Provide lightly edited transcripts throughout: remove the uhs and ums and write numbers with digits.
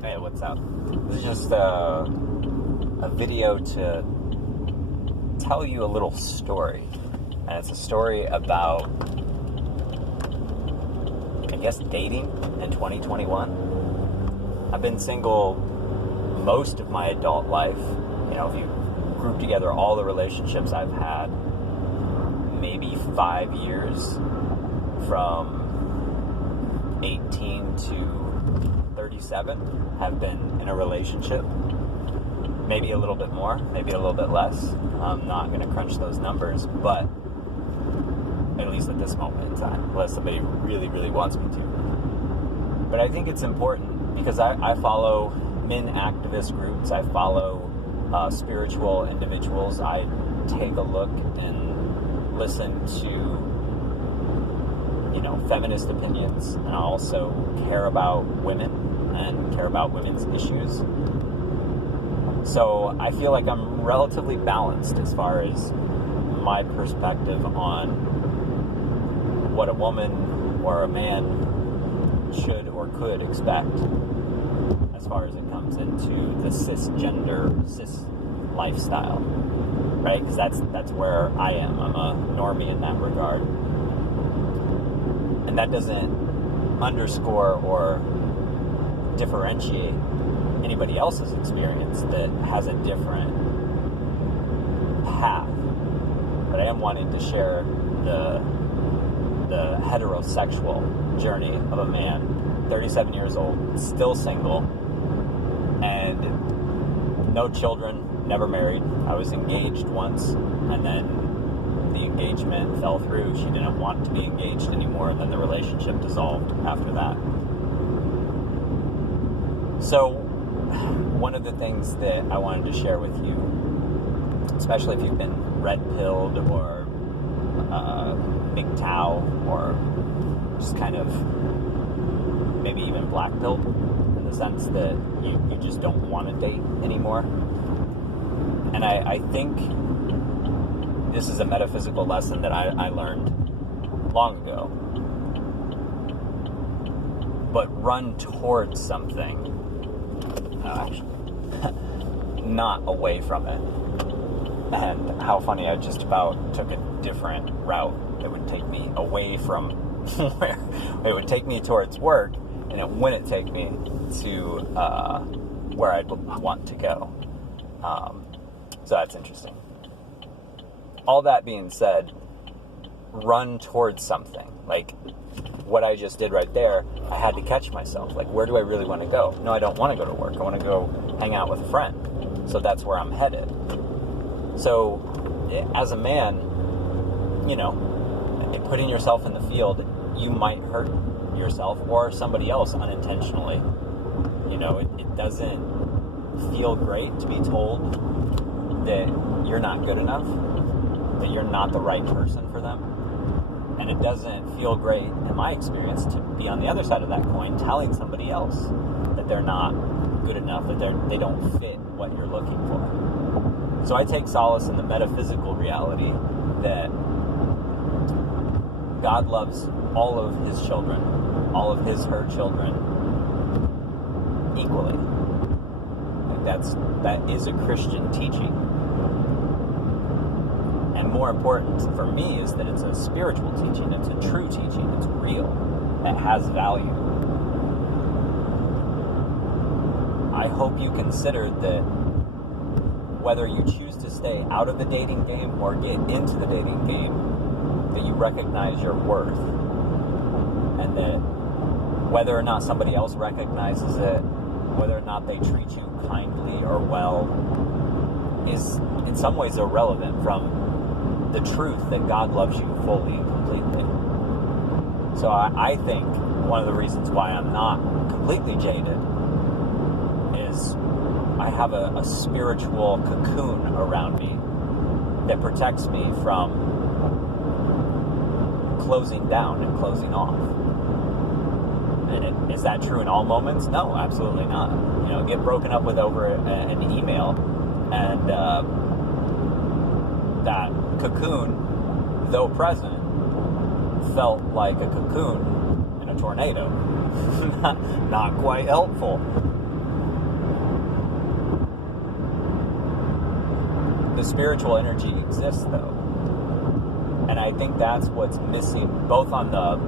Hey, what's up? This is just a video to tell you a little story. And it's a story about, I guess, dating in 2021. I've been single most of my adult life. You know, if you group together all the relationships I've had, maybe 5 years from 18 to 37 have been in a relationship. Maybe a little bit more, maybe a little bit less. I'm not going to crunch those numbers, but at least at this moment in time, unless somebody really, really wants me to. But I think it's important because I follow men activist groups. I follow spiritual individuals. I take a look and listen to feminist opinions, and I also care about women and care about women's issues. So I feel like I'm relatively balanced as far as my perspective on what a woman or a man should or could expect as far as it comes into the cis lifestyle, right? Because that's where I am. I'm a normie in that regard. And that doesn't underscore or differentiate anybody else's experience that has a different path. But I am wanting to share the heterosexual journey of a man, 37 years old, still single, and no children, never married. I was engaged once, and then the engagement fell through. She didn't want to be engaged anymore, and then the relationship dissolved after that. So one of the things that I wanted to share with you, especially if you've been red-pilled or MGTOW or just kind of maybe even black-pilled, in the sense that you just don't want to date anymore. And I think this is a metaphysical lesson that I learned long ago. But run towards something, not away from it. And how funny, I just about took a different route. It would take me away from where it would take me towards work, and it wouldn't take me to where I'd want to go. So that's interesting. All that being said, run towards something. Like what I just did right there, I had to catch myself. Like, where do I really want to go? No, I don't want to go to work. I want to go hang out with a friend. So that's where I'm headed. So as a man, putting yourself in the field, you might hurt yourself or somebody else unintentionally. It doesn't feel great to be told that you're not good enough, that you're not the right person for them. And it doesn't feel great, in my experience, to be on the other side of that coin telling somebody else that they're not good enough, that they don't fit what you're looking for. So I take solace in the metaphysical reality that God loves all of his children, all of her children, equally. That is a Christian teaching. And more important for me is that it's a spiritual teaching, it's a true teaching, it's real, it has value. I hope you consider that whether you choose to stay out of the dating game or get into the dating game, that you recognize your worth, and that whether or not somebody else recognizes it, whether or not they treat you kindly or well, is in some ways irrelevant from the truth that God loves you fully and completely. So I think one of the reasons why I'm not completely jaded is I have a spiritual cocoon around me that protects me from closing down and closing off. And is that true in all moments? No, absolutely not. Get broken up with over an email, and that cocoon, though present, felt like a cocoon in a tornado. Not quite helpful. the spiritual energy exists, though. And I think that's what's missing, both on the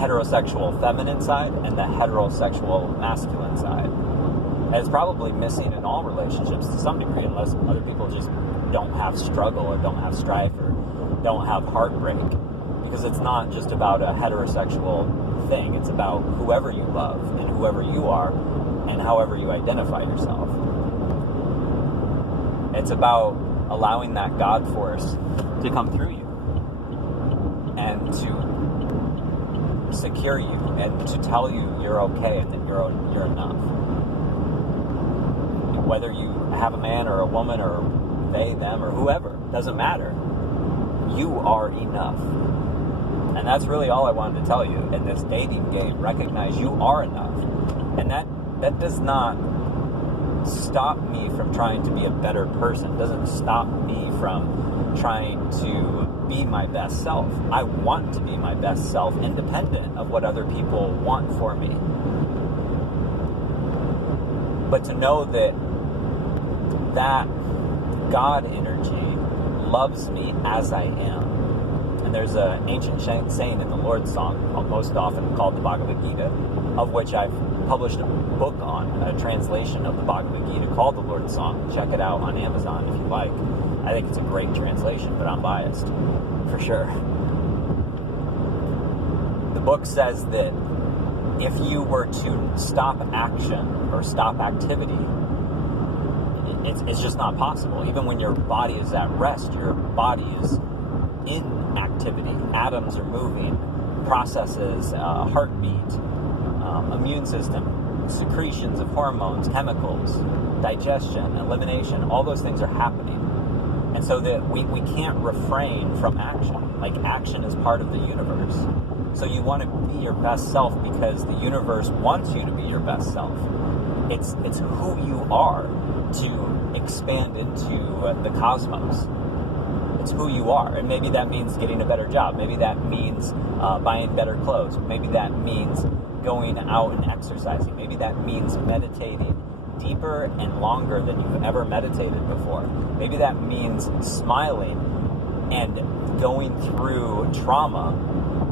heterosexual feminine side and the heterosexual masculine side. And it's probably missing in all relationships to some degree, unless other people just don't have struggle or don't have strife or don't have heartbreak. Because it's not just about a heterosexual thing. It's about whoever you love and whoever you are and however you identify yourself. It's about allowing that God force to come through you and to secure you and to tell you you're okay and that you're enough. Whether you have a man or a woman or they, them, or whoever, doesn't matter. You are enough. And that's really all I wanted to tell you in this dating game. Recognize you are enough. And that does not stop me from trying to be a better person. It doesn't stop me from trying to be my best self. I want to be my best self, independent of what other people want for me. But to know that God energy loves me as I am. And there's an ancient saying in the Lord's Song, most often called the Bhagavad Gita, of which I've published a book on, a translation of the Bhagavad Gita called the Lord's Song. Check it out on Amazon if you like. I think it's a great translation, but I'm biased, for sure. The book says that if you were to stop action or stop activity, it's just not possible. Even when your body is at rest, your body is in activity. Atoms are moving, processes, heartbeat, immune system, secretions of hormones, chemicals, digestion, elimination, all those things are happening. And so that we can't refrain from action. Like, action is part of the universe. So you want to be your best self because the universe wants you to be your best self. It's who you are to expand into the cosmos. It's who you are. And maybe that means getting a better job. Maybe that means buying better clothes. Maybe that means going out and exercising. Maybe that means meditating deeper and longer than you've ever meditated before. Maybe that means smiling and going through trauma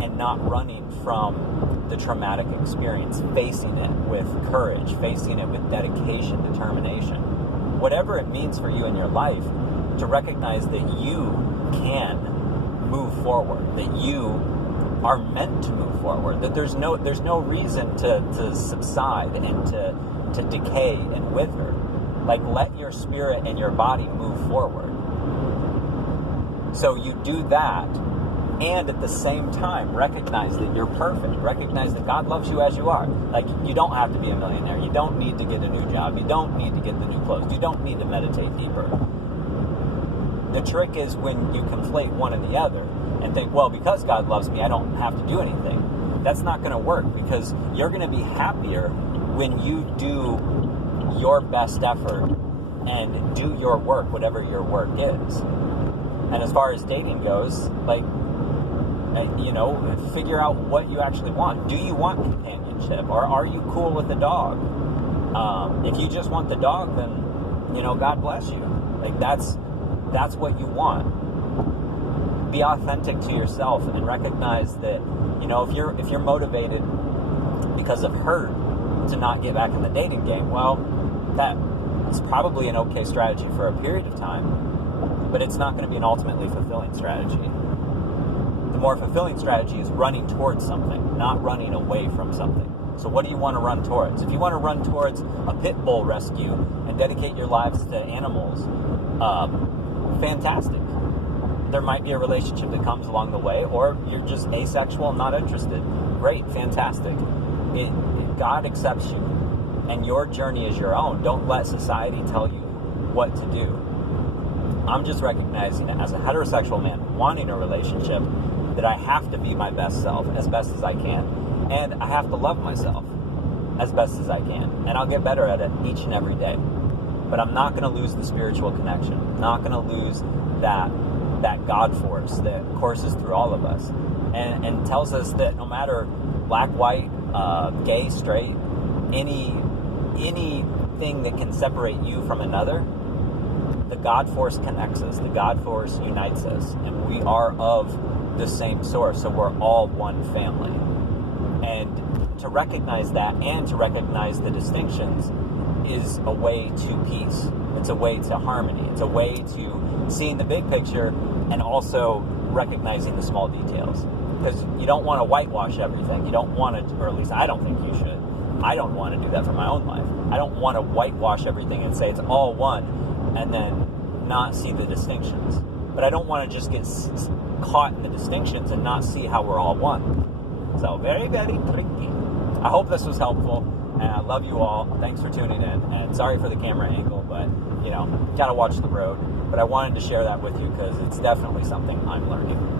and not running from the traumatic experience, facing it with courage, facing it with dedication, determination. Whatever it means for you in your life, to recognize that you can move forward, that you are meant to move forward, that there's no reason to subside and to decay and wither. Like, let your spirit and your body move forward. So you do that, and at the same time recognize that you're perfect. Recognize that God loves you as you are. Like, you don't have to be a millionaire. You don't need to get a new job. You don't need to get the new clothes. You don't need to meditate deeper. The trick is when you conflate one and the other and think, well, because God loves me, I don't have to do anything. That's not going to work, because you're going to be happier when you do your best effort and do your work, whatever your work is. And as far as dating goes, like, figure out what you actually want. Do you want companionship, or are you cool with the dog? If you just want the dog, then, God bless you. Like, that's what you want. Be authentic to yourself and recognize that, if you're motivated because of hurt to not get back in the dating game, well, that's probably an okay strategy for a period of time, but it's not going to be an ultimately fulfilling strategy. The more fulfilling strategy is running towards something, not running away from something. So what do you want to run towards? If you want to run towards a pit bull rescue and dedicate your lives to animals, fantastic. There might be a relationship that comes along the way, or you're just asexual and not interested. Great, fantastic. God accepts you, and your journey is your own. Don't let society tell you what to do. I'm just recognizing that as a heterosexual man wanting a relationship, that I have to be my best self as best as I can, and I have to love myself as best as I can, and I'll get better at it each and every day. But I'm not going to lose the spiritual connection. I'm not going to lose that God force that courses through all of us and tells us that no matter black, white, gay, straight, anything that can separate you from another, the God force connects us, the God force unites us, and we are of the same source, so we're all one family. And to recognize that and to recognize the distinctions is a way to peace. It's a way to harmony. It's a way to seeing the big picture and also recognizing the small details. Because you don't want to whitewash everything. You don't want to, or at least I don't think you should. I don't want to do that for my own life. I don't want to whitewash everything and say it's all one and then not see the distinctions. But I don't want to just get caught in the distinctions and not see how we're all one. So very, very tricky. I hope this was helpful, and I love you all. Thanks for tuning in, and sorry for the camera angle, but, you know, gotta watch the road. But I wanted to share that with you because it's definitely something I'm learning.